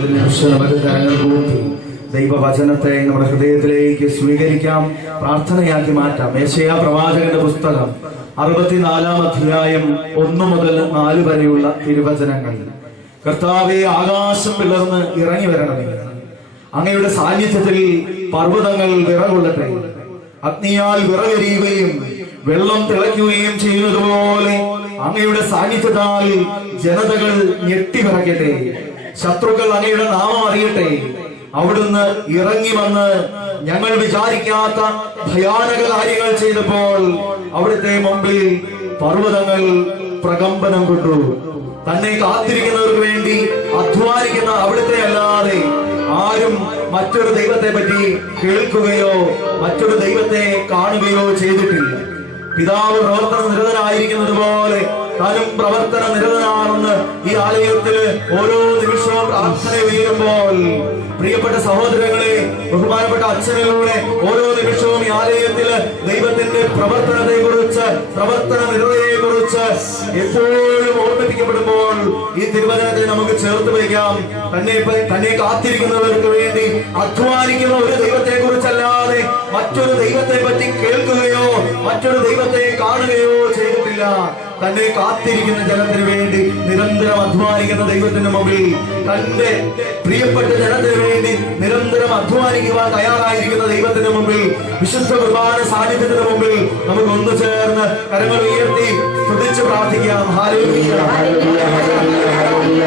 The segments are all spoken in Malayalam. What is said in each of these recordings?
കരങ്ങൾ കൂപ്പി ദൈവവചനത്തെ നമ്മുടെ ഹൃദയത്തിലേക്ക് സ്വീകരിക്കാം, പ്രാർത്ഥനയാക്കി മാറ്റാം. യെശയ്യാ പ്രവാചകന്റെ പുസ്തകം 64-ാം അധ്യായം 1 മുതൽ 4 വരെയുള്ള തിരുവചനങ്ങൾ. കർത്താവേ, ആകാശം പിളർന്ന് ഇറങ്ങി വരണമേ. അങ്ങയുടെ സാന്നിധ്യത്തിൽ പർവ്വതങ്ങൾ വിറകൊള്ളട്ടെ. അഗ്നിയാൽ വിറകരിയുകയും വെള്ളം തിളയ്ക്കുകയും ചെയ്യുന്നതുപോലെ അങ്ങയുടെ സാന്നിധ്യത്താൽ ജനതകൾ ഞെട്ടിവിറക്കട്ടെ. ശത്രുക്കൾ അങ്ങയുടെ നാമം അറിയട്ടെ. അവിടുന്ന് ഇറങ്ങി വന്ന് ഞങ്ങൾ വിചാരിക്കാത്ത ഭയാനക കാര്യങ്ങൾ ചെയ്തപ്പോൾ അവിടുത്തെ മുമ്പിൽ പർവ്വതങ്ങൾ പ്രകമ്പനം കൊണ്ടു. തന്നെ കാത്തിരിക്കുന്നവർക്ക് വേണ്ടി അധ്വാനിക്കുന്ന അവിടുത്തെ അല്ലാതെ ആരും മറ്റൊരു ദൈവത്തെ പറ്റി കേൾക്കുകയോ മറ്റൊരു ദൈവത്തെ കാണുകയോ ചെയ്തിട്ടില്ല. പിതാവ് പ്രവർത്തന നിരതനായിരിക്കുന്നത് പോലെ താനും പ്രവർത്തന നിരതനാണെന്ന് ഈ ആലയത്തില് ഓരോ നിമിഷവും പ്രാർത്ഥന ഉയരുമ്പോൾ, പ്രിയപ്പെട്ട സഹോദരങ്ങളെ, ബഹുമാനപ്പെട്ട അച്ഛനിലൂടെ ഓരോ നിമിഷവും ഈ ആലയത്തില് ദൈവത്തിന്റെ പ്രവർത്തനത്തെ കുറിച്ച്, പ്രവർത്തന നിരതയെ കുറിച്ച് എപ്പോഴും ഓർമ്മിപ്പിക്കപ്പെടുമ്പോൾ ഈ തിരുവചനത്തെ നമുക്ക് ചേർത്ത് വയ്ക്കാം. തന്നെ കാത്തിരിക്കുന്നവർക്ക് വേണ്ടി അധ്വാനിക്കുന്ന ഒരു ദൈവത്തെ കുറിച്ചല്ലാതെ മറ്റൊരു ദൈവത്തെ പറ്റി കേൾക്കുകയോ മറ്റൊരു ദൈവത്തെ കാണുകയോ ചെയ്തിട്ടില്ല. തന്നെ കാത്തിരിക്കുന്ന ജനത്തിന് വേണ്ടി നിരന്തരം അധ്വാനിക്കുന്ന ദൈവത്തിന് മുമ്പിൽ, തന്റെ പ്രിയപ്പെട്ട ജനത്തിന് വേണ്ടി നിരന്തരം അധ്വാനിക്കുവാൻ തയ്യാറായിരിക്കുന്ന ദൈവത്തിന് മുമ്പിൽ, വിശുദ്ധ കുർബാന സാന്നിധ്യത്തിന് മുമ്പിൽ നമുക്ക് ഒന്നു ചേർന്ന് കരങ്ങൾ ഉയർത്തി സ്തുതിച്ച് പ്രാർത്ഥിക്കാം. ഹല്ലേലൂയ, ഹല്ലേലൂയ, ഹല്ലേലൂയ,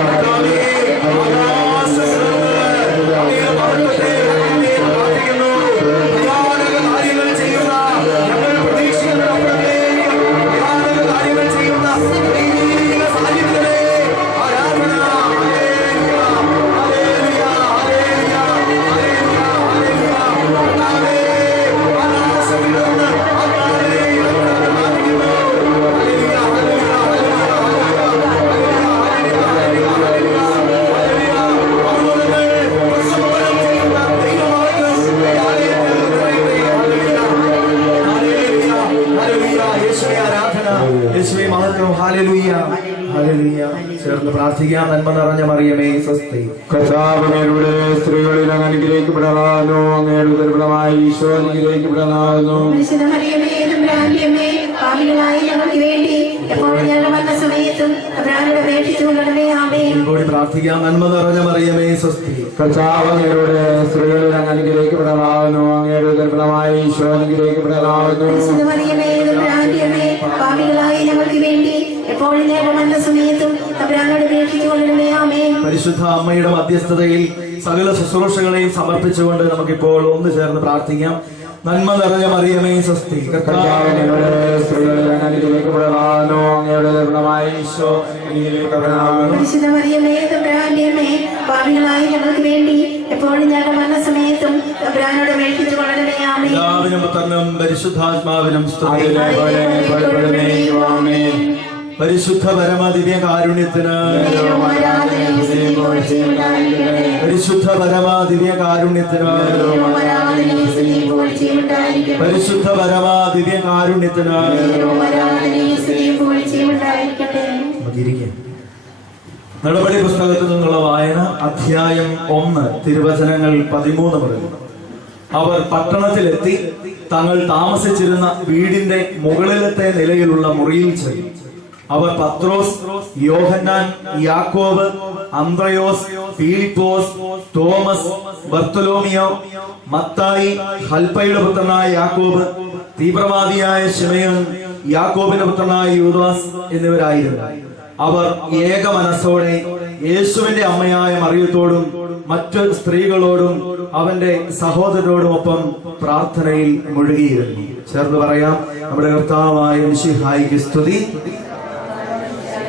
ഹല്ലേലൂയ. ചേർന്ന് പ്രാർത്ഥിക്കാം. നന്മ നിറഞ്ഞ മറിയമേ സ്വസ്തി. കർത്താവിനോട് സ്ത്രീകളിൽ അങ്ങ് അനുഗ്രഹിക്കപ്പെടാനോ, അങ്ങയുടെ ദുർബലമായി ഈശോ അനുഗ്രഹിക്കപ്പെടാനോ. കൂടി പ്രാർത്ഥിക്കാം. നന്മ നിറഞ്ഞ മറിയമേ സ്വസ്തി. കർത്താവിനോട് സ്ത്രീകളിൽ അങ്ങ് അനുഗ്രഹിക്കപ്പെടാനോ, അങ്ങയുടെ ദുർബലമായി ഈശോ അനുഗ്രഹിക്കപ്പെടാനോ. പരിശുദ്ധ അമ്മയുടെ മധ്യസ്ഥതയിൽ സകല ശുശ്രൂഷകളെയും സമർപ്പിച്ചുകൊണ്ട് നമുക്കിപ്പോൾ ഒന്ന് ചേർന്ന് പ്രാർത്ഥിക്കാം. നന്മ നിറഞ്ഞ മറിയമേ സ്വസ്തി. കർത്താവിനോട് സ്ത്രീകളിൽ അങ്ങ് അനുഗ്രഹിക്കപ്പെടാനോ, അങ്ങയുടെ ദുർബലമായി ഈശോ അനുഗ്രഹിക്കപ്പെടാനോ. പരിശുദ്ധ മറിയമേ തമ്പുരാന്റെ അമ്മേ, പാപികളായ ഞങ്ങൾക്ക് വേണ്ടി എപ്പോഴും ഞങ്ങളുടെ മരണസമയത്തും തമ്പുരാനോട് അപേക്ഷിച്ചുകൊള്ളണമേ. ആമേൻ. പിതാവിനും പുത്രനും പരിശുദ്ധാത്മാവിനും സ്തുതി. പരിശുദ്ധ പരമ ദിവ്യ കാരുണ്യത്തിന്, പരിശുദ്ധ പരമ ദിവ്യ കാരുണ്യത്തിന്, പരിശുദ്ധ പരമ ദിവ്യ കാരുണ്യത്തിന്. നടപടി പുസ്തകത്തിൽ നിന്നുള്ള വായന, അധ്യായം 1, തിരുവചനങ്ങൾ 13 മുതൽ. അവർ പട്ടണത്തിലെത്തി തങ്ങൾ താമസിച്ചിരുന്ന വീടിന്റെ മുകളിലത്തെ നിലയിലുള്ള മുറിയിൽ ചെന്നു. അവർ പത്രോസ്, യോഹന്നാൻ, യാക്കോബ്, അന്ത്രയോസ്, ഫിലിപ്പോസ്, തോമസ്, ബർത്തലോമിയോ, മത്തായി, ഹൽപ്പയുടെ പുത്രനായ യാക്കോബ്, തീവ്രവാദിയായ ശിമയോൻ, യാക്കോബിന്റെ പുത്രനായ യൂദാസ് എന്നിവരായിരുന്നു. അവർ ഏക മനസ്സോടെ യേശുവിന്റെ അമ്മയായ മറിയത്തോടും മറ്റു സ്ത്രീകളോടും അവന്റെ സഹോദരരോടുമൊപ്പം പ്രാർത്ഥനയിൽ മുഴുകിയിരുന്നു. ചേർന്ന് പറയാം. നമ്മുടെ കർത്താവായ മിശിഹായിക്ക് സ്തുതി.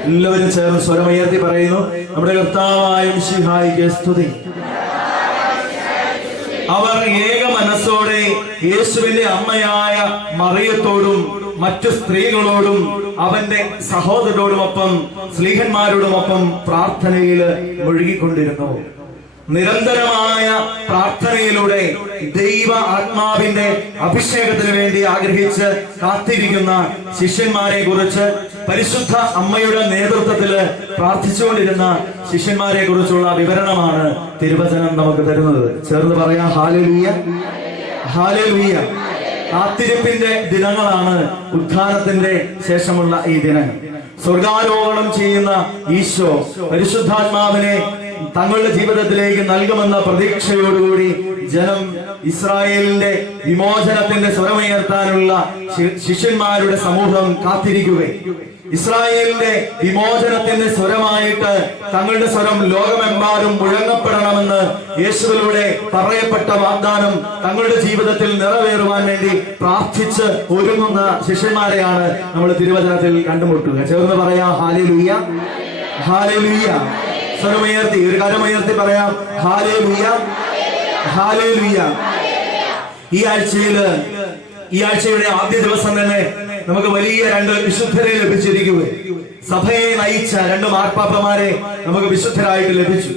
എല്ലാവരും ചേർന്ന് സ്വരമുയർത്തി പറയുന്നു. നമ്മുടെ കർത്താവായ മിശിഹായിക്ക് സ്തുതി. അവർ ഏക മനസ്സോടെ യേശുവിന്റെ അമ്മയായ മറിയത്തോടും മറ്റു സ്ത്രീകളോടും അവന്റെ സഹോദരരോടുമൊപ്പം സ്ലീഹന്മാരോടുമൊപ്പം പ്രാർത്ഥനയിൽ മുഴുകിക്കൊണ്ടിരുന്നു. നിരന്തരമായ പ്രാർത്ഥനയിലൂടെ ദൈവ ആത്മാവിന്റെ അഭിഷേകത്തിന് വേണ്ടി ആഗ്രഹിച്ച് കാത്തിരിക്കുന്ന ശിഷ്യന്മാരെ കുറിച്ച് പരിശുദ്ധ അമ്മയുടെ നേതൃത്വത്തില് പ്രാർത്ഥിച്ചുകൊണ്ടിരുന്ന ശിഷ്യന്മാരെ കുറിച്ചുള്ള വിവരണമാണ് തിരുവചനം നമുക്ക് തരുന്നത്. ചേർന്ന് പറയാം ഹല്ലേലൂയ, ഹല്ലേലൂയ. കാത്തിരിപ്പിന്റെ ദിനങ്ങളാണ് ഉത്ഥാനത്തിന്റെ ശേഷമുള്ള ഈ ദിനങ്ങൾ. സ്വർഗാരോഹണം ചെയ്യുന്ന ഈശോ പരിശുദ്ധാത്മാവിനെ തങ്ങളുടെ ജീവിതത്തിലേക്ക് നൽകുമെന്ന പ്രതീക്ഷയോടുകൂടി ജനം ഇസ്രായേലിന്റെ വിമോചനത്തിന്റെ സ്വരമുയർത്താനുള്ള ശിഷ്യന്മാരുടെ സമൂഹം കാത്തിരിക്കുകയും ഇസ്രായേലിന്റെ വിമോചനത്തിന്റെ സ്വരമായിട്ട് തങ്ങളുടെ സ്വരം ലോകമെമ്പാടും മുഴങ്ങപ്പെടണമെന്ന് യേശുവിലൂടെ പറയപ്പെട്ട വാഗ്ദാനം തങ്ങളുടെ ജീവിതത്തിൽ നിറവേറുവാൻ വേണ്ടി പ്രാർത്ഥിച്ച് ഒരുങ്ങുന്ന ശിഷ്യന്മാരെയാണ് നമ്മൾ തിരുവചനത്തിൽ കണ്ടുമുട്ടുക. ചേർന്ന് പറയാം ഹല്ലേലൂയ, ഹല്ലേലൂയ. സ്വരമുയർത്തി ഒരു കരമുയർത്തി പറയാം ഹല്ലേലൂയ, ഹല്ലേലൂയ. ഈ ആഴ്ചയുടെ ആദ്യ ദിവസം തന്നെ നമുക്ക് വലിയ 2 വിശുദ്ധരെ ലഭിച്ചിരിക്കുകയും സഭയെ നയിച്ച 2 മാർപ്പാപ്പമാരെ നമുക്ക് വിശുദ്ധരായിട്ട് ലഭിച്ചു.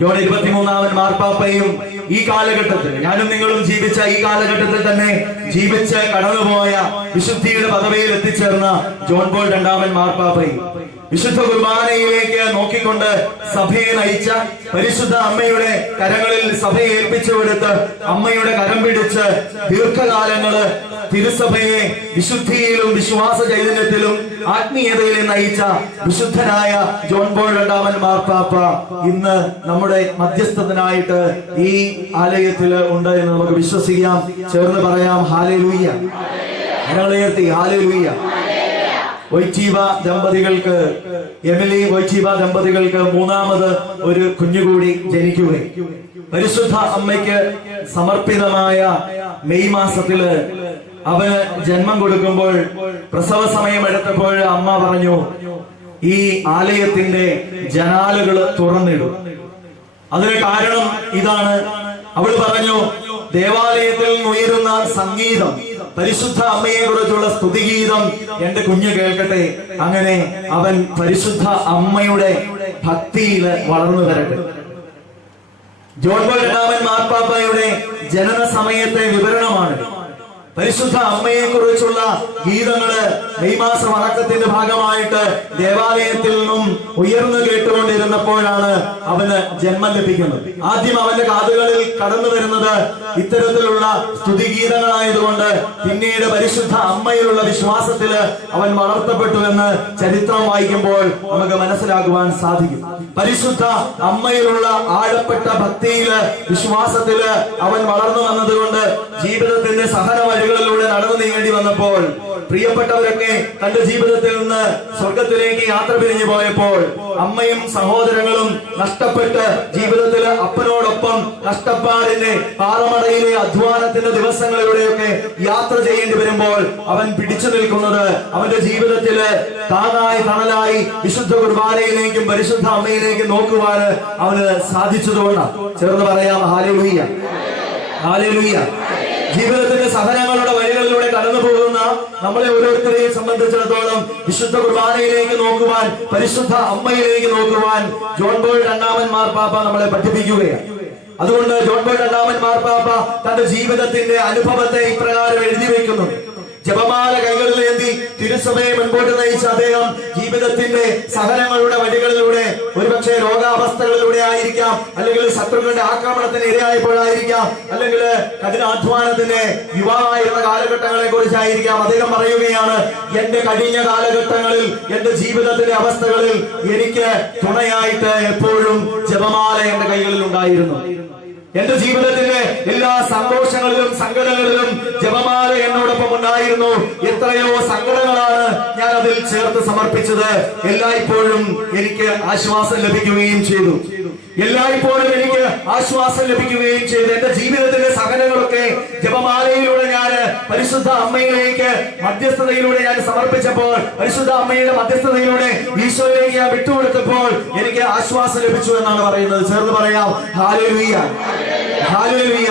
ജോൺ 23-ാമൻ മാർപ്പാപ്പയും ഈ കാലഘട്ടത്തിൽ ഞാനും നിങ്ങളും ജീവിച്ച ഈ കാലഘട്ടത്തിൽ തന്നെ ജീവിച്ച് കടന്നുപോയ വിശുദ്ധിയുടെ പദവിയിൽ എത്തിച്ചേർന്ന ജോൺ പോൾ 2-ാമൻ മാർപ്പാപ്പയും വിശുദ്ധ കുർബാനയിലേക്ക് നോക്കിക്കൊണ്ട് സഭയെ നയിച്ച പരിശുദ്ധ അമ്മയുടെ കരങ്ങളിൽ സഭയെ ഏൽപ്പിച്ചു കൊടുത്ത് അമ്മയുടെ കരം പിടിച്ച് ദീർഘകാലങ്ങള് തിരുസഭയെ വിശുദ്ധിയിലും വിശ്വാസ ചൈതന്യത്തിലും ആത്മീയതയിലും നയിച്ച വിശുദ്ധനായ ജോൺ പോൾ 2-ാമൻ മാർപ്പാപ്പ ഇന്ന് നമ്മുടെ മധ്യസ്ഥനായിട്ട് ഈ ആലയത്തിൽ ഉണ്ട് എന്ന് നമുക്ക് വിശ്വസിക്കാം. ചേർന്ന് പറയാം ഹല്ലേലൂയ, ഉയർത്തി ഹല്ലേലൂയ. വൈറ്റീവ ദമ്പതികൾക്ക് എമിലി വൈറ്റീവ ദമ്പതികൾക്ക് 3ാമത് ഒരു കുഞ്ഞുകൂടി ജനിക്കുകയും പരിശുദ്ധ അമ്മയ്ക്ക് സമർപ്പിതമായ മെയ് മാസത്തില് അവന് ജന്മം കൊടുക്കുമ്പോൾ പ്രസവ സമയം എടുത്തപ്പോൾ അമ്മ പറഞ്ഞു, ഈ ആലയത്തിന്റെ ജനാലകൾ തുറന്നിടും. അതിന് കാരണം ഇതാണ്. അവൾ പറഞ്ഞു, ദേവാലയത്തിൽ ഉയരുന്ന സംഗീതം, പരിശുദ്ധ അമ്മയെ കുറിച്ചുള്ള സ്തുതിഗീതം എന്റെ കുഞ്ഞ് കേൾക്കട്ടെ. അങ്ങനെ അവൻ പരിശുദ്ധ അമ്മയുടെ ഭക്തിയിൽ വളർന്നു വരട്ടെ. ജോൺ പോൾ 2-ാമൻ മാർപ്പാപ്പയുടെ ജനന സമയത്തെ വിവരണമാണ്. പരിശുദ്ധ അമ്മയെ കുറിച്ചുള്ള ഗീതങ്ങള് മെയ് മാസ വണക്കത്തിന്റെ ഭാഗമായിട്ട് ദേവാലയത്തിൽ നിന്നും ഉയർന്നു കേട്ടുകൊണ്ടിരുന്നപ്പോഴാണ് അവന് ജന്മം ലഭിക്കുന്നത്. ആദ്യം അവന്റെ കാതുകളിൽ കടന്നു വരുന്നത് ഇത്തരത്തിലുള്ള സ്തുതിഗീതങ്ങളായതുകൊണ്ട് പിന്നീട് പരിശുദ്ധ അമ്മയിലുള്ള വിശ്വാസത്തില് അവൻ വളർത്തപ്പെട്ടു എന്ന് ചരിത്രം വായിക്കുമ്പോൾ നമുക്ക് മനസ്സിലാക്കുവാൻ സാധിക്കും. പരിശുദ്ധ അമ്മയിലുള്ള ആഴപ്പെട്ട ഭക്തിയില് വിശ്വാസത്തില് അവൻ വളർന്നു വന്നതുകൊണ്ട് ജീവിതത്തിന്റെ സഹന വഴികളിലൂടെ നടന്നു നീങ്ങേണ്ടി വന്നപ്പോൾ പ്രിയപ്പെട്ടവരൊക്കെ തന്റെ ജീവിതത്തിൽ നിന്ന് സ്വർഗത്തിലേക്ക് യാത്ര പിരിഞ്ഞു പോയപ്പോൾ അമ്മയും സഹോദരങ്ങളും നഷ്ടപ്പെട്ട് ജീവിതത്തിൽ അപ്പനോടൊപ്പം കഷ്ടപ്പാടിന്റെ പാറമടയിലെ അധ്വാനത്തിന്റെ ദിവസങ്ങളിലൂടെയൊക്കെ യാത്ര ചെയ്യേണ്ടി വരുമ്പോൾ അവൻ പിടിച്ചു നിൽക്കുന്നത് അവന്റെ ജീവിതത്തില് താങ്ങായി തണലായി വിശുദ്ധ കുർബാനയിലേക്കും പരിശുദ്ധ അമ്മയിലേക്കും നോക്കുവാൻ അവന് സാധിച്ചതുകൊണ്ടാണ്. ചേർന്ന് പറയാം ഹല്ലേലൂയ, ഹല്ലേലൂയ. ജീവിതത്തിന്റെ സഹനങ്ങളുടെ വഴികളിലൂടെ കടന്നു പോകുന്ന നമ്മളെ ഓരോരുത്തരെയും സംബന്ധിച്ചിടത്തോളം വിശുദ്ധ കുർബാനയിലേക്ക് നോക്കുവാൻ, പരിശുദ്ധ അമ്മയിലേക്ക് നോക്കുവാൻ ജോൺ പോൾ 2-ാമൻ മാർപ്പാപ്പ നമ്മളെ പഠിപ്പിക്കുകയാണ്. അതുകൊണ്ട് ജോൺ പോൾ 2-ാമൻ മാർപ്പാപ്പ തന്റെ ജീവിതത്തിന്റെ അനുഭവത്തെ ഇപ്രകാരം എഴുതി വയ്ക്കുന്നു. ജപമാല കൈകളിലേന്തി തിരുസഭയെ മുൻപോട്ട് നയിച്ച അദ്ദേഹം ജീവിതത്തിന്റെ സഹനങ്ങളുടെ വഴികളിലൂടെ, ഒരുപക്ഷെ രോഗാവസ്ഥകളിലൂടെ ആയിരിക്കാം, അല്ലെങ്കിൽ ശത്രുക്കളുടെ ആക്രമണത്തിന് ഇരയായപ്പോഴായിരിക്കാം, അല്ലെങ്കിൽ കഠിനാധ്വാനത്തിന് യുവാവായിരുന്ന കാലഘട്ടങ്ങളെ കുറിച്ചായിരിക്കാം. അദ്ദേഹം പറയുകയാണ്, എന്റെ കഴിഞ്ഞ കാലഘട്ടങ്ങളിൽ, എന്റെ ജീവിതത്തിന്റെ അവസ്ഥകളിൽ എനിക്ക് തുണയായിട്ട് എപ്പോഴും ജപമാല എന്റെ കൈകളിൽ ഉണ്ടായിരുന്നു. എന്റെ ജീവിതത്തിലെ എല്ലാ സന്തോഷങ്ങളിലും സങ്കടങ്ങളിലും ജപമാല എന്നോടൊപ്പം ഉണ്ടായിരുന്നു. എത്രയോ സങ്കടങ്ങളാണ് ഞാൻ അതിൽ ചേർത്ത് സമർപ്പിച്ചത്. എല്ലായ്പ്പോഴും എനിക്ക് ആശ്വാസം ലഭിക്കുകയും ചെയ്തു. എല്ലായ്പ്പോഴും എനിക്ക് ആശ്വാസം ലഭിക്കുകയും ചെയ്തു. എന്റെ ജീവിതത്തിന്റെ സഹനങ്ങളൊക്കെ ജപമാലയിലൂടെ ഞാൻ പരിശുദ്ധ അമ്മയിലേക്ക് മധ്യസ്ഥതയിലൂടെ ഞാൻ സമർപ്പിച്ചപ്പോൾ, പരിശുദ്ധ അമ്മയുടെ മധ്യസ്ഥതയിലൂടെ ഈശോയിലേക്ക് ഞാൻ വിട്ടുകൊടുത്തപ്പോൾ എനിക്ക് ആശ്വാസം ലഭിച്ചു എന്നാണ് പറയുന്നത്. ചേർന്ന് പറയാം ഹല്ലേലൂയ, ഹല്ലേലൂയ.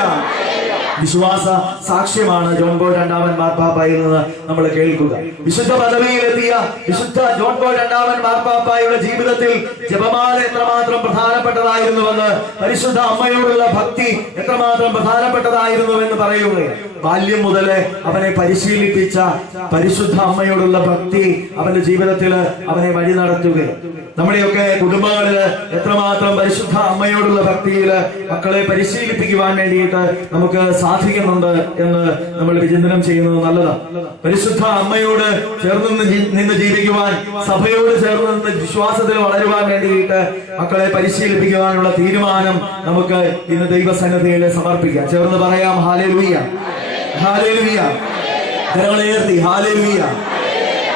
വിശ്വാസ സാക്ഷ്യമാണ് ജോൺ പോൾ രണ്ടാമൻ മാർപ്പാപ്പായിൽ നിന്ന് നമ്മൾ കേൾക്കുക. വിശുദ്ധ പദവിയിലെത്തിയ വിശുദ്ധ ജോൺ പോൾ രണ്ടാമൻ മാർപ്പാപ്പായുടെ ജീവിതത്തിൽ ജപമാല എത്രമാത്രം പ്രധാനപ്പെട്ടതായിരുന്നുവെന്ന്, പരിശുദ്ധ അമ്മയോടുള്ള ഭക്തി എത്രമാത്രം പ്രധാനപ്പെട്ടതായിരുന്നുവെന്ന് പറയുകയാണ്. ബാല്യം മുതലേ അവനെ പരിശീലിപ്പിച്ച പരിശുദ്ധ അമ്മയോടുള്ള ഭക്തി അവന്റെ ജീവിതത്തിൽ അവനെ വഴി നടത്തുകയാണ്. നമ്മുടെയൊക്കെ കുടുംബങ്ങളില് എത്രമാത്രം പരിശുദ്ധ അമ്മയോടുള്ള ഭക്തിയിൽ മക്കളെ പരിശീലിപ്പിക്കുവാൻ വേണ്ടിയിട്ട് നമുക്ക് സാധിക്കുന്നുണ്ട് എന്ന് നമ്മൾ വിചിന്തനം ചെയ്യുന്നത് നല്ലതാണ്. പരിശുദ്ധ അമ്മയോട് ചേർന്ന് നിന്ന് ജീവിക്കുവാൻ, സഭയോട് ചേർന്ന് നിന്ന് വിശ്വാസത്തിൽ വളരുവാൻ വേണ്ടിയിട്ട് മക്കളെ പരിശീലിപ്പിക്കുവാനുള്ള തീരുമാനം നമുക്ക് ഇന്ന് ദൈവസന്നിധിയിൽ സമർപ്പിക്കാം. ചേർന്ന് പറയാം ഹല്ലേലൂയ, ഹല്ലേലൂയ, കരങ്ങളെ ഉയർത്തി ഹല്ലേലൂയ.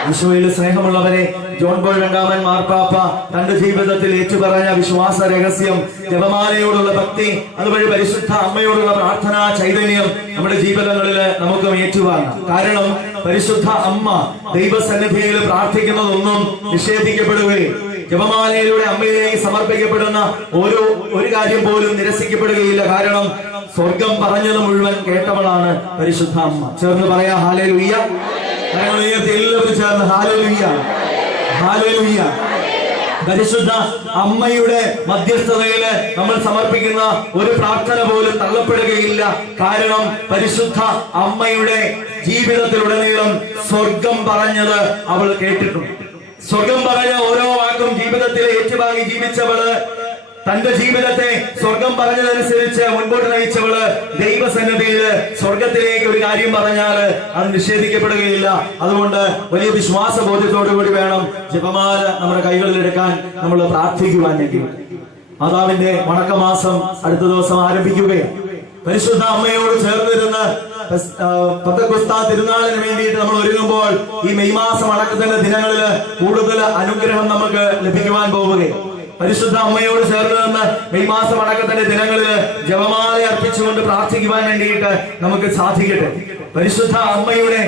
ഈശോയിൽ സ്നേഹമുള്ളവരെ, ജോൺ പോൾ രണ്ടാമൻ മാർപ്പാപ്പ തന്റെ ജീവിതത്തിൽ ഏറ്റുപറഞ്ഞ വിശ്വാസ രഹസ്യം, ജപമാലയോടുള്ള ഭക്തി, അതുവഴി പരിശുദ്ധ അമ്മയോടുള്ള പ്രാർത്ഥനാ ചൈതന്യം നമ്മുടെ ജീവിതങ്ങളിൽ നമുക്ക് ഏറ്റുവാങ്ങാം. കാരണം പരിശുദ്ധ അമ്മ ദൈവസന്നിധിയിൽ പ്രാർത്ഥിക്കുന്നതൊന്നും നിഷേധിക്കപ്പെടുകയും ജപമാലയിലൂടെ അമ്മയിലേക്ക് സമർപ്പിക്കപ്പെടുന്ന ഒരു കാര്യം പോലും നിരസിക്കപ്പെടുകയില്ല. കാരണം സ്വർഗം പറഞ്ഞത് മുഴുവൻ കേട്ടവളാണ് പരിശുദ്ധ അമ്മ. ചേർന്ന് പറയാ ഹല്ലേലൂയ, എല്ലാവരും ചേർന്ന് ഹല്ലേലൂയ, ഹല്ലേലൂയ. പരിശുദ്ധ അമ്മയുടെ മധ്യസ്ഥതയില് നമ്മൾ സമർപ്പിക്കുന്ന ഒരു പ്രാർത്ഥന പോലും തള്ളപ്പെടുകയില്ല. കാരണം പരിശുദ്ധ അമ്മയുടെ ജീവിതത്തിലുടനീളം സ്വർഗം പറഞ്ഞത് അവൾ കേട്ടിട്ടുണ്ട്. സ്വർഗം പറഞ്ഞ ഓരോ വാക്കും ജീവിതത്തിൽ ഏറ്റുവാങ്ങി ജീവിച്ചവള്, തന്റെ ജീവിതത്തെ സ്വർഗം പറഞ്ഞതനുസരിച്ച് മുൻപോട്ട് നയിച്ചവള്, ദൈവസന്നിധിയില് സ്വർഗത്തിലേക്ക് ഒരു കാര്യം പറഞ്ഞാല് അത് നിഷേധിക്കപ്പെടുകയില്ല. അതുകൊണ്ട് വലിയ വിശ്വാസ ബോധ്യത്തോടു കൂടി വേണം ജപമാല നമ്മുടെ കൈകളിലെടുക്കാൻ നമ്മൾ പ്രാർത്ഥിക്കുവാൻ വേണ്ടി. മാതാവിന്റെ വണക്കമാസം അടുത്ത ദിവസം ആരംഭിക്കുകയാണ്. പരിശുദ്ധ അമ്മയോട് ചേർന്നിരുന്ന് പെന്തക്കോസ്താ തിരുനാളിന് വേണ്ടിയിട്ട് നമ്മൾ ഒരുങ്ങുമ്പോൾ ഈ മെയ് മാസം അടക്കത്തിന്റെ ദിനങ്ങളിൽ കൂടുതൽ അനുഗ്രഹം നമുക്ക് ലഭിക്കുവാൻ പോവുകയാണ്. പരിശുദ്ധ അമ്മയോട് ചേർന്ന് നിന്ന് മെയ് മാസം അടക്കത്തിന്റെ ദിനങ്ങളിൽ ജപമാല അർപ്പിച്ചുകൊണ്ട് പ്രാർത്ഥിക്കുവാൻ വേണ്ടിയിട്ട് നമുക്ക് സാധിക്കട്ടെ. പരിശുദ്ധ അമ്മയുടെ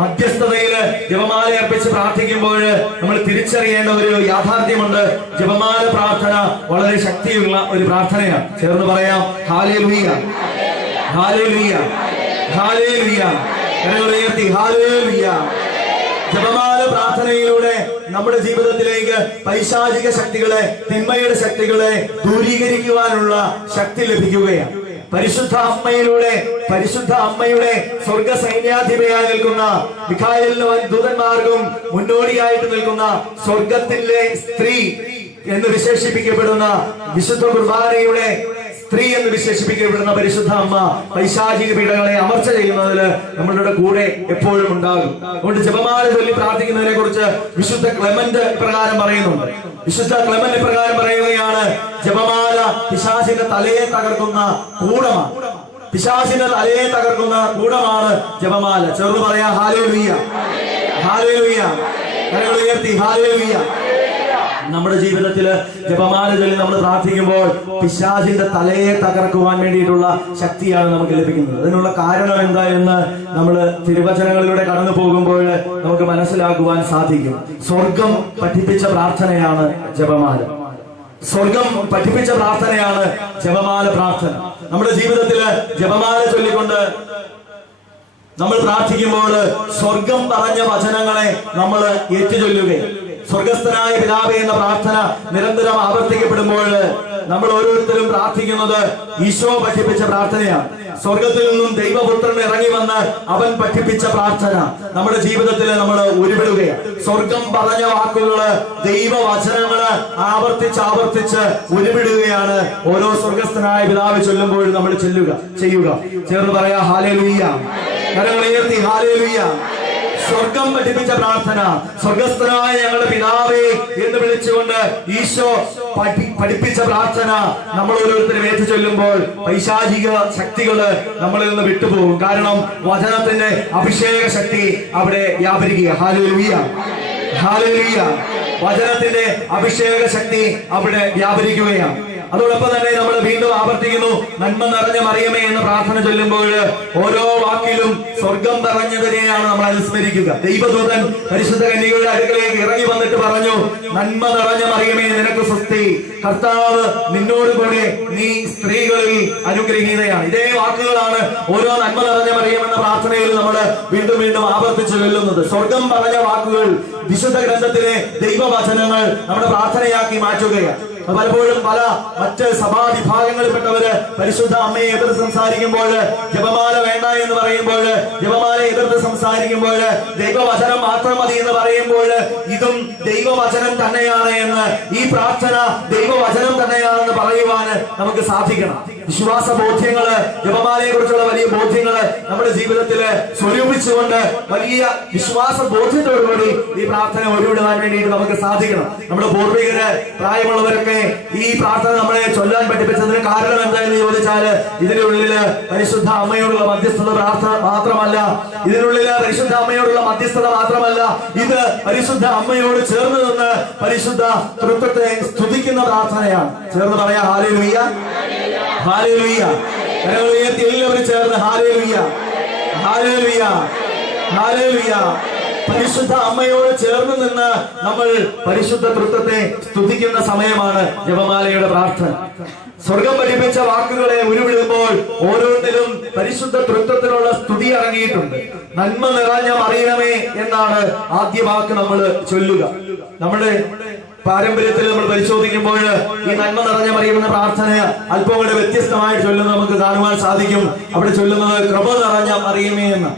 മധ്യസ്ഥതയില് ജപമാല അർപ്പിച്ച് പ്രാർത്ഥിക്കുമ്പോൾ നമ്മൾ തിരിച്ചറിയേണ്ട ഒരു യാഥാർത്ഥ്യമുണ്ട്. ജപമാല പ്രാർത്ഥന വളരെ ശക്തിയുള്ള ഒരു പ്രാർത്ഥനയാണ്. ചേർന്ന് പറയാം ഹല്ലേലൂയ, ഹല്ലേലൂയ, ഹല്ലേലൂയ, കരങ്ങൾ ഉയർത്തി ഹല്ലേലൂയ. ജപമാല പ്രാർത്ഥനയിലൂടെ നമ്മുടെ ജീവിതത്തിലേക്ക് പൈശാചിക ശക്തികളെ, തിന്മയുടെ ശക്തികളെ ദൂരീകരിക്കുവാനുള്ള ശക്തി ലഭിക്കുകയാണ്. പരിശുദ്ധ അമ്മയുടെ സ്വർഗ സൈന്യാധിപയായി നിൽക്കുന്ന മിഖായേലിനും ദൂതന്മാർക്കും മുന്നോടിയായിട്ട് നിൽക്കുന്ന സ്വർഗത്തിലെ സ്ത്രീ എന്ന് വിശേഷിപ്പിക്കപ്പെടുന്ന വിശുദ്ധ കുർബാനയുടെ സ്ത്രീ എന്ന് വിശേഷിപ്പിക്കപ്പെടുന്ന പരിശുദ്ധ അമ്മ പൈശാചിക പീഡകളെ അമർച്ച ചെയ്യുന്നതിൽ നമ്മളുടെ കൂടെ എപ്പോഴും ഉണ്ടാകും. അതുകൊണ്ട് ജപമാല ചൊല്ലി പ്രാർത്ഥിക്കുന്നതിനെ കുറിച്ച് വിശുദ്ധ ക്ലെമന്റ് ഇപ്രകാരം പറയുന്നുണ്ട്. വിശുദ്ധ ക്ലെമന്റ് ഇപ്രകാരം പറയുകയാണ്: ജപമാല പിശാചിന്റെ തലയെ തകർക്കുന്ന കൂടമാണ്. പിശാചിന്റെ തലയെ തകർക്കുന്ന കൂടമാണ് ജപമാല. ചേർന്ന് പറയാ ഹല്ലേലൂയ, ഹല്ലേലൂയ, കരങ്ങൾ ഉയർത്തി ഹല്ലേലൂയ. നമ്മുടെ ജീവിതത്തില് ജപമാല ചൊല്ലി നമ്മൾ പ്രാർത്ഥിക്കുമ്പോൾ പിശാചിന്റെ തലയെ തകർക്കുവാൻ വേണ്ടിയിട്ടുള്ള ശക്തിയാണ് നമുക്ക് ലഭിക്കുന്നത്. അതിനുള്ള കാരണം എന്താ എന്ന് നമ്മൾ തിരുവചനങ്ങളിലൂടെ കടന്നു പോകുമ്പോൾ നമുക്ക് മനസ്സിലാക്കുവാൻ സാധിക്കും. സ്വർഗം പഠിപ്പിച്ച പ്രാർത്ഥനയാണ് ജപമാല. സ്വർഗം പഠിപ്പിച്ച പ്രാർത്ഥനയാണ് ജപമാല പ്രാർത്ഥന. നമ്മുടെ ജീവിതത്തില് ജപമാല ചൊല്ലിക്കൊണ്ട് നമ്മൾ പ്രാർത്ഥിക്കുമ്പോൾ സ്വർഗം പറഞ്ഞ വചനങ്ങളെ നമ്മൾ ഏറ്റുചൊല്ലുകയും സ്വർഗസ്ഥനായ പിതാവേ എന്ന പ്രാർത്ഥന നിരന്തരം ആവർത്തിക്കപ്പെടുമ്പോൾ നമ്മൾ ഓരോരുത്തരും പ്രാർത്ഥിക്കുന്നത് ഈശോ പഠിപ്പിച്ച പ്രാർത്ഥനയാണ്. സ്വർഗത്തിൽ നിന്നും ദൈവപുത്രൻ ഇറങ്ങി വന്ന് അവൻ പഠിപ്പിച്ച പ്രാർത്ഥന നമ്മുടെ ജീവിതത്തിൽ നമ്മൾ ഉരുവിടുകയാണ്. സ്വർഗം പറഞ്ഞ വാക്കുകള്, ദൈവവചനങ്ങള് ആവർത്തിച്ച് ഉരുവിടുകയാണ് ഓരോ സ്വർഗസ്ഥനായ പിതാവ് ചൊല്ലുമ്പോഴും നമ്മൾ ചെയ്യുക. ചേർന്ന് പറയാ ഹല്ലേലൂയ, കരങ്ങൾ ഉയർത്തി ഹല്ലേലൂയ. സ്വർഗം പഠിപ്പിച്ച പ്രാർത്ഥന, സ്വർഗസ്ഥനായ ഞങ്ങളുടെ പിതാവേ എന്ന് വിളിച്ചുകൊണ്ട് ഈശോ പഠിപ്പിച്ച പ്രാർത്ഥന നമ്മൾ ഓരോരുത്തരും ഏറ്റു ചൊല്ലുമ്പോൾ പൈശാചിക ശക്തികള് നമ്മളിൽ നിന്ന് വിട്ടുപോകും. കാരണം വചനത്തിന്റെ അഭിഷേക ശക്തി അവിടെ വ്യാപരിക്കുക. Hallelujah, hallelujah. വചനത്തിന്റെ അഭിഷേക ശക്തി അവിടെ വ്യാപരിക്കുകയാണ്. അതോടൊപ്പം തന്നെ നമ്മൾ വീണ്ടും ആവർത്തിക്കുന്നു, നന്മ നിറഞ്ഞ മറിയമേ എന്ന പ്രാർത്ഥന ചൊല്ലുമ്പോൾ ഓരോ വാക്കിലും സ്വർഗം പറഞ്ഞതിനെയാണ് നമ്മൾ അനുസ്മരിക്കുക. ദൈവദൂതൻ പരിശുദ്ധ കന്യകയുടെ അടുക്കലേക്ക് ഇറങ്ങി വന്നിട്ട് പറഞ്ഞു, നന്മ നിറഞ്ഞ മറിയമേ നിനക്ക് സ്വസ്തി, കർത്താവ് നിന്നോട് കൂടെ, നീ സ്ത്രീകളിൽ അനുഗ്രഹീതയാണ്. ഇതേ വാക്കുകളാണ് ഓരോ നന്മ നിറഞ്ഞ മറിയം എന്ന പ്രാർത്ഥനയിൽ നമ്മൾ വീണ്ടും വീണ്ടും ആവർത്തിച്ചു ചൊല്ലുന്നത്. സ്വർഗം പറഞ്ഞ വാക്കുകൾ, വിശുദ്ധ ഗ്രന്ഥത്തിലെ ദൈവവചനങ്ങൾ നമ്മുടെ പ്രാർത്ഥനയാക്കി മാറ്റുകയാണ്. പലപ്പോഴും പല മറ്റ് സഭാ വിഭാഗങ്ങളിൽപ്പെട്ടവര് പരിശുദ്ധ അമ്മയെ എതിർത്ത് സംസാരിക്കുമ്പോൾ, ജപമാല വേണ്ട എന്ന് പറയുമ്പോൾ, ജപമാല എതിർത്ത് സംസാരിക്കുമ്പോൾ, ദൈവവചനം മാത്രം മതി എന്ന് പറയുമ്പോൾ, ഇതും ദൈവവചനം തന്നെയാണ് എന്ന്, ഈ പ്രാർത്ഥന ദൈവവചനം തന്നെയാണെന്ന് പറയുവാൻ നമുക്ക് സാധിക്കണം. വിശ്വാസ ബോധ്യങ്ങള്, ജപമാലയെ കുറിച്ചുള്ള വലിയ ബോധ്യങ്ങള് നമ്മുടെ ജീവിതത്തിൽ സ്വരൂപിച്ചുകൊണ്ട് വലിയ വിശ്വാസ ബോധ്യത്തോടുകൂടി ഈ പ്രാർത്ഥന ഒഴിവിടാൻ വേണ്ടിയിട്ട് നമുക്ക് സാധിക്കണം. നമ്മുടെ പൂർവികര്, പ്രായമുള്ളവരൊക്കെ ഈ പ്രാർത്ഥന നമ്മളെ ചൊല്ലാൻ പഠിപ്പിച്ചതിന് കാരണം എന്താണെന്ന് ചോദിച്ചാല്, ഇതിനുള്ളില് പരിശുദ്ധ അമ്മയോടുള്ള മധ്യസ്ഥത പ്രാർത്ഥന മാത്രമല്ല, ഇതിനുള്ളില് പരിശുദ്ധ അമ്മയോടുള്ള മധ്യസ്ഥത മാത്രമല്ല, ഇത് പരിശുദ്ധ അമ്മയോട് ചേർന്ന് നിന്ന് പരിശുദ്ധ തൃത്വത്തെ സ്തുതിക്കുന്ന പ്രാർത്ഥനയാണ്. ചേർന്ന് പറയാ ഹല്ലേലൂയ, ഹല്ലേലൂയ. കരങ്ങൾ ഉയർത്തി എല്ലാവരും ചേർന്ന് ഹല്ലേലൂയ, ഹല്ലേലൂയ, ഹല്ലേലൂയ. പരിശുദ്ധ അമ്മയോട് ചേർന്ന് നിന്ന് നമ്മൾ പരിശുദ്ധ തൃത്വത്തെ സ്തുതിക്കുന്ന സമയമാണ് ജപമാലയുടെ പ്രാർത്ഥന. സ്വർഗം പഠിപ്പിച്ച വാക്കുകളെ ഉരുവിടുമ്പോൾ ഓരോന്നിലും പരിശുദ്ധ തൃത്വത്തിനുള്ള സ്തുതി അടങ്ങിയിട്ടുണ്ട്. നന്മ നിറഞ്ഞ മറിയമേ എന്നാണ് ആദ്യ വാക്ക് നമ്മൾ ചൊല്ലുക. നമ്മുടെ പാരമ്പര്യത്തിൽ നമ്മൾ പരിശോധിക്കുമ്പോൾ ഈ നന്മ നിറഞ്ഞ മറിയം എന്ന പ്രാർത്ഥന അല്പം കൂടെ വ്യത്യസ്തമായി ചൊല്ലുന്നത് നമുക്ക് കാണുവാൻ സാധിക്കും. അവിടെ ചൊല്ലുന്നത് കൃപ നിറഞ്ഞ മറിയമേ എന്ന്.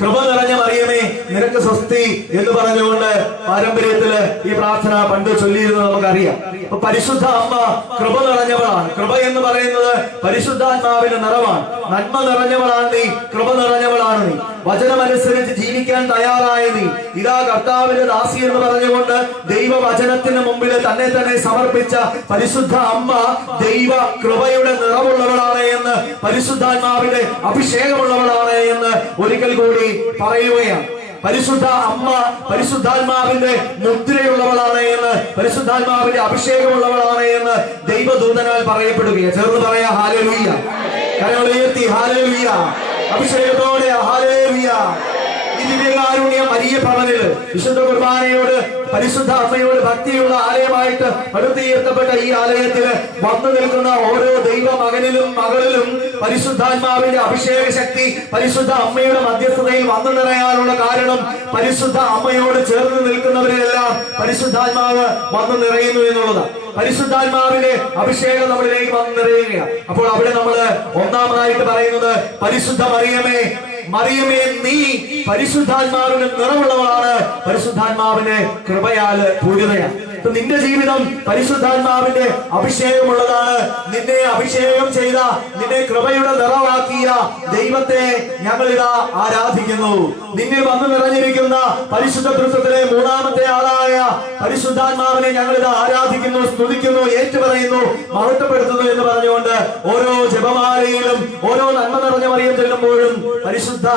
കൃപ നിറഞ്ഞ മറിയമേ നിനക്ക് സ്വസ്തി എന്ന് പറഞ്ഞുകൊണ്ട് പാരമ്പര്യത്തില് ഈ പ്രാർത്ഥന പണ്ട് ചൊല്ലിയിരുന്നത് നമുക്കറിയാം. അപ്പൊ പരിശുദ്ധ അമ്മ കൃപ നിറഞ്ഞവളാണ്. കൃപ എന്ന് പറയുന്നത് പരിശുദ്ധാത്മാവിന്റെ നിറവാണ്. നന്മ നിറഞ്ഞവളാണ് നീ, കൃപ നിറഞ്ഞവളാണ് നീ. വചനമനുസരിച്ച് ജീവിക്കാൻ തയ്യാറായ നീ, ഇതാ കർത്താവിന്റെ ദാസി എന്ന് പറഞ്ഞുകൊണ്ട് ദൈവവചനത്തിന് മുമ്പിൽ തന്നെ തന്നെ സമർപ്പിച്ച പരിശുദ്ധ അമ്മ ദൈവ കൃപയുടെ നിറവുള്ളവളാണ് എന്ന്, പരിശുദ്ധാത്മാവിന്റെ അഭിഷേകമുള്ളവളാണ് എന്ന് ഒരിക്കൽ കൂടി പറയുകയാണ്. പരിശുദ്ധ അമ്മ പരിശുദ്ധാത്മാവിന്റെ മുദ്രയുള്ളവളാണ് എന്ന്, പരിശുദ്ധാത്മാവിന്റെ അഭിഷേകമുള്ളവളാണ് എന്ന് ദൈവദൂതനാൽ പറയപ്പെടുകയാണ്. ചേർന്ന് പറയാ ഹല്ലേലൂയ, കരങ്ങൾ ഉയർത്തി ഹല്ലേലൂയ, അഭിഷേകത്തോടെ ഹല്ലേലൂയ. ഈ ദിവ്യകാരുണ്യ മരിയ ഭവനില് വിശുദ്ധ കുർബാനയോട് പരിശുദ്ധ അമ്മയോട് ഭക്തിയുള്ള ആലയമായിട്ട് പടുത്തുയർത്തപ്പെട്ട ഈ ആലയത്തില് വന്നു നിൽക്കുന്ന ഓരോ ദൈവ മകനിലും മകളിലും പരിശുദ്ധാത്മാവിന്റെ അഭിഷേക ശക്തി പരിശുദ്ധ അമ്മയുടെ മധ്യസ്ഥതയിൽ വന്നു നിറയാനുള്ള കാരണം, പരിശുദ്ധ അമ്മയോട് ചേർന്ന് നിൽക്കുന്നവരിലെല്ലാം പരിശുദ്ധാത്മാവ് വന്നു നിറയുന്നു എന്നുള്ളതാണ്. പരിശുദ്ധാത്മാവിന്റെ അഭിഷേകം നമ്മളിലേക്ക് വന്നു നിറയുകയാണ്. അപ്പോൾ അവിടെ നമ്മള് ഒന്നാമതായിട്ട് പറയുന്നത്, പരിശുദ്ധ മറിയമേ, മറിയമേ നീ പരിശുദ്ധാത്മാവിന് നിറവുള്ളവളാണ്, പരിശുദ്ധാത്മാവിന്റെ കൃപയാല് പൂരിതയാണ്. നിന്റെ ജീവിതം പരിശുദ്ധാത്മാവിന്റെ അഭിഷേകമുള്ളതാണ്. നിന്നെ അഭിഷേകം ചെയ്ത, നിന്നെ കൃപയുടെ നിറവാക്കിയ ദൈവത്തെ ഞങ്ങളിതാ ആരാധിക്കുന്നു. നിന്നിൽ വന്നു നിറഞ്ഞിരിക്കുന്ന പരിശുദ്ധ തൃത്വത്തിലെ മൂന്നാമത്തെ ആളായ പരിശുദ്ധാത്മാവിനെ ഞങ്ങളിതാ ആരാധിക്കുന്നു, സ്തുതിക്കുന്നു, ഏറ്റുപറയുന്നു, മഹത്വപ്പെടുത്തുന്നു എന്ന് പറഞ്ഞുകൊണ്ട് ഓരോ ജപമാലയിലും ഓരോ നന്മ നിറഞ്ഞ മറിയം ചെല്ലുമ്പോഴും പരിശുദ്ധ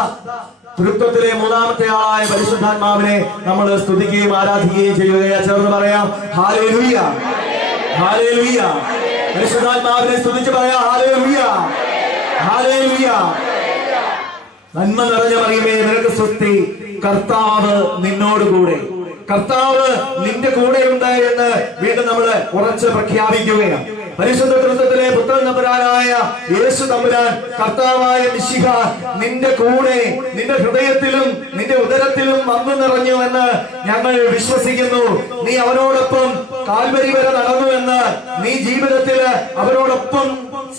തൃത്വത്തിലെ മൂന്നാമത്തെ ആളായ പരിശുദ്ധാത്മാവിനെ നമ്മൾ സ്തുതിക്കുകയും ആരാധിക്കുകയും ചെയ്യുകയാണ്. ചേർന്ന് പറയാം ഹല്ലേലൂയ, ഹല്ലേലൂയ. പരിശുദ്ധാത്മാവിനെ സ്തുതിച്ച് പറയാം ഹല്ലേലൂയ, ഹല്ലേലൂയ. നന്മ നിറഞ്ഞ മറിയമേ നിനക്ക് സ്വസ്തി, കർത്താവ് നിന്നോടുകൂടെ. കർത്താവ് നിന്റെ കൂടെയുണ്ട് എന്ന് വീണ്ടും നമ്മൾ ഉറച്ച് പ്രഖ്യാപിക്കുകയാണ്. പരിശുദ്ധ തൃത്വത്തിലെ പുത്രൻ തമ്പുരാനായ യേശു തമ്പുരാൻ, കർത്താവായ മിശിഹ നിന്റെ കൂടെ, നിന്റെ ഹൃദയത്തിലും നിന്റെ ഉദരത്തിലും വന്നു നിറഞ്ഞു എന്ന് ഞങ്ങൾ വിശ്വസിക്കുന്നു. നീ അവനോടൊപ്പം കാൽവരി വരെ നടന്നു എന്ന്, നീ ജീവിതത്തിൽ അവരോടൊപ്പം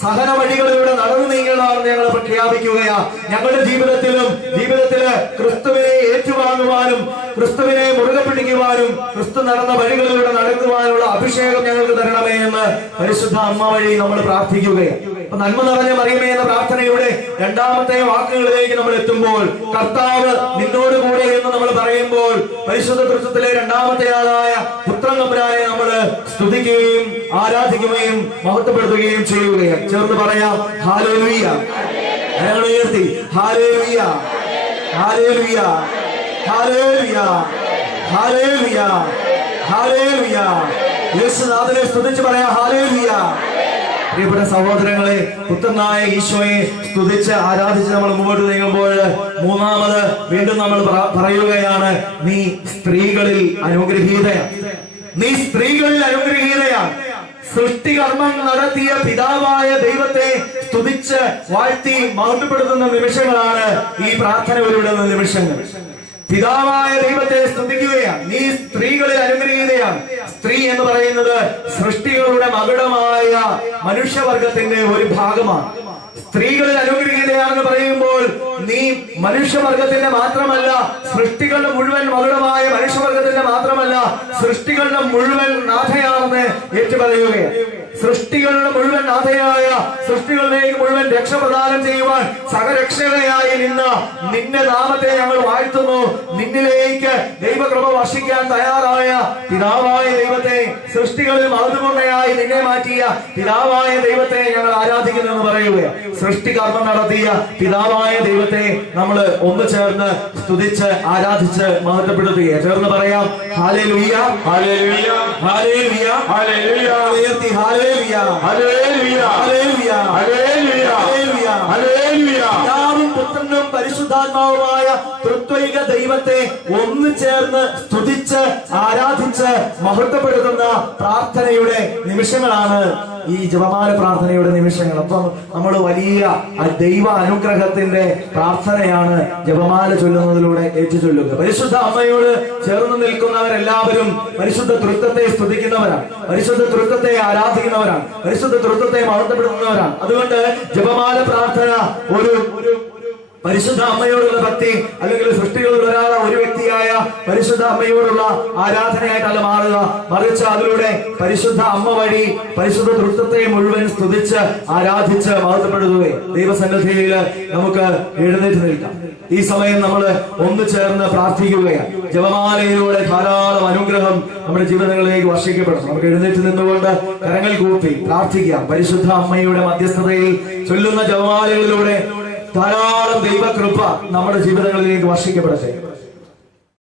സഹന വഴികളിലൂടെ നടന്നു നീങ്ങണമെന്ന് ഞങ്ങൾ പ്രഖ്യാപിക്കുകയാ. ഞങ്ങളുടെ ജീവിതത്തില് ക്രിസ്തുവിനെ ഏറ്റുവാങ്ങുവാനും ക്രിസ്തുവിനെ മുറുകെ പിടിക്കുവാനും ക്രിസ്തു നടന്ന വഴികളിലൂടെ നടക്കുവാനുള്ള അഭിഷേകം ഞങ്ങൾക്ക് തരണമേ എന്ന് പരിശുദ്ധ അമ്മ വഴി നമ്മൾ പ്രാർത്ഥിക്കുകയാണ്. അപ്പൊ നന്മ നിറഞ്ഞ മറിയമേ എന്ന പ്രാർത്ഥനയുടെ രണ്ടാമത്തെ വാക്കുകളിലേക്ക് നമ്മൾ എത്തുമ്പോൾ, കർത്താവ് നിന്നോട് കൂടെ എന്ന് നമ്മൾ പറയുമ്പോൾ പരിശുദ്ധ തൃത്വത്തിലെ രണ്ടാമത്തെ ആളായ പുത്രൻ തമ്പുരാനെ നമ്മൾ സ്തുതിക്കുകയും ആരാധിക്കുകയും മഹത്വപ്പെടുത്തുകയും ചെയ്യുകയാണ്. ചേർന്ന് പറയാം ഹല്ലേലൂയ, ഉയർത്തി ഹല്ലേലൂയ, ഹല്ലേലൂയ, ഹല്ലേലൂയ, ഹല്ലേലൂയ, ഹല്ലേലൂയ. യേശുനാഥനെ സ്തുതിച്ച് പറയാം ഹല്ലേലൂയ, പ്രിയപ്പെട്ട സഹോദരങ്ങളെ, പുത്രനായ ഈശോയെ സ്തുതിച്ച് ആരാധിച്ച് നമ്മൾ മുമ്പോട്ട് നീങ്ങുമ്പോൾ മൂന്നാമത് വീണ്ടും നമ്മൾ പറയുകയാണ്, നീ സ്ത്രീകളിൽ അനുഗ്രഹീതയാണ്. നീ സ്ത്രീകളിൽ അനുഗ്രഹീതയാണ്. സൃഷ്ടികർമ്മം നടത്തിയ പിതാവായ ദൈവത്തെ സ്തുതിച്ച് വാഴ്ത്തി മഹത്വപ്പെടുത്തുന്ന നിമിഷങ്ങളാണ് ഈ പ്രാർത്ഥന ഉരുവിടുന്ന നിമിഷങ്ങൾ. പിതാവായ ദൈവത്തെ സ്തുതിക്കുകയാണ്. നീ സ്ത്രീകളിൽ അനുഗ്രഹീതയാണ്. സ്ത്രീ എന്ന് പറയുന്നത് സൃഷ്ടികളുടെ മകുടമായ മനുഷ്യവർഗത്തിന്റെ ഒരു ഭാഗമാണ്. സ്ത്രീകളിൽ അനുഗ്രഹീതയാണെന്ന് പറയുമ്പോൾ നീ മനുഷ്യവർഗത്തിന്റെ മാത്രമല്ല, സൃഷ്ടികളുടെ മുഴുവൻ മകുടമായ മനുഷ്യവർഗത്തിന്റെ മാത്രമല്ല, സൃഷ്ടികളുടെ മുഴുവൻ നാഥയാണെന്ന് ഏറ്റുപറയുകയാണ്. സൃഷ്ടികളുടെ മുഴുവൻ നാഥയായ, സൃഷ്ടികളിലേക്ക് മുഴുവൻ രക്ഷപ്രദാനം ചെയ്യുവാൻ സഹരക്ഷകയായി നിന്റെ നാമത്തെ ഞങ്ങൾ വാഴ്ത്തുന്നു. നിന്നിലേക്ക് ദൈവകൃപ വർഷിക്കാൻ തയ്യാറായ പിതാവായ ദൈവത്തെ, സൃഷ്ടികളിൽ മഹത്വപൂർണ്ണയായി നിന്നെ മാറ്റിയ പിതാവായ ദൈവത്തെ ഞങ്ങൾ ആരാധിക്കുന്നു എന്ന് പറയുകയാണ്. സൃഷ്ടികർമ്മം നടത്തിയ പിതാവായ ദൈവത്തെ നമ്മൾ ഒന്ന് ചേർന്ന് സ്തുതിച്ച് ആരാധിച്ച് മഹത്വപ്പെടുത്തുകയാണ്. ചേർന്ന് പറയാം, ഹല്ലേലൂയ, ഹല്ലേലൂയ, ഹല്ലേലൂയ, ഹല്ലേലൂയ, ഉയർത്തി ഹല്ലേലൂയ, ഹല്ലേലൂയ, ഹല്ലേലൂയ, ഹല്ലേലൂയ, ഹല്ലേലൂയ, ഹല്ലേലൂയ. പിതാവും പുത്രനും പരിശുദ്ധാത്മാവുമായ ത്രിത്വൈക ദൈവത്തെ ഒന്ന് ചേർന്ന് സ്തുതിച്ച് ആരാധിച്ച് മഹത്വപ്പെടുത്തുന്ന പ്രാർത്ഥനയുടെ നിമിഷങ്ങളാണ് ഈ ജപമാല പ്രാർത്ഥനയുടെ നിമിഷങ്ങൾ. അപ്പം നമ്മൾ വലിയ ദൈവ അനുഗ്രഹത്തിന്റെ പ്രാർത്ഥനയാണ് ജപമാല ചൊല്ലുന്നതിലൂടെ ഏറ്റുചൊല്ലുക. പരിശുദ്ധ അമ്മയോട് ചേർന്ന് നിൽക്കുന്നവരെല്ലാവരും പരിശുദ്ധ തൃത്വത്തെ സ്തുതിക്കുന്നവരാണ്, പരിശുദ്ധ തൃത്വത്തെ ആരാധിക്കുന്നവരാണ്, പരിശുദ്ധ തൃത്വത്തെ മഹത്വപ്പെടുത്തുന്നവരാണ്. അതുകൊണ്ട് ജപമാല പ്രാർത്ഥന ഒരു പരിശുദ്ധ അമ്മയോടുള്ള ഭക്തി, അല്ലെങ്കിൽ സൃഷ്ടികളിൽ ഒരു വ്യക്തിയായ പരിശുദ്ധ അമ്മയോടുള്ള ആരാധനയായിട്ടല്ല മാറുക, മറിച്ച് അതിലൂടെ പരിശുദ്ധ അമ്മ വഴി പരിശുദ്ധ തൃത്വത്തെ മുഴുവൻ സ്തുതിച്ച് ആരാധിച്ച് മഹത്വപ്പെടുത്തുകയും ദൈവസന്നിധിയിൽ നമുക്ക് എഴുന്നേറ്റ് നിൽക്കാം. ഈ സമയം നമ്മൾ ഒന്ന് ചേർന്ന് പ്രാർത്ഥിക്കുകയാണ്. ജപമാലയിലൂടെ ധാരാളം അനുഗ്രഹം നമ്മുടെ ജീവിതങ്ങളിലേക്ക് വർഷിക്കപ്പെടും. നമുക്ക് എഴുന്നേറ്റ് നിന്നുകൊണ്ട് കരങ്ങൾ കൂപ്പി പ്രാർത്ഥിക്കാം. പരിശുദ്ധ അമ്മയുടെ മധ്യസ്ഥതയിൽ ചൊല്ലുന്ന ജപമാലകളിലൂടെ ധാരാളം ദൈവകൃപ നമ്മുടെ ജീവിതങ്ങളിലേക്ക് വർഷിക്കപ്പെടട്ടെ.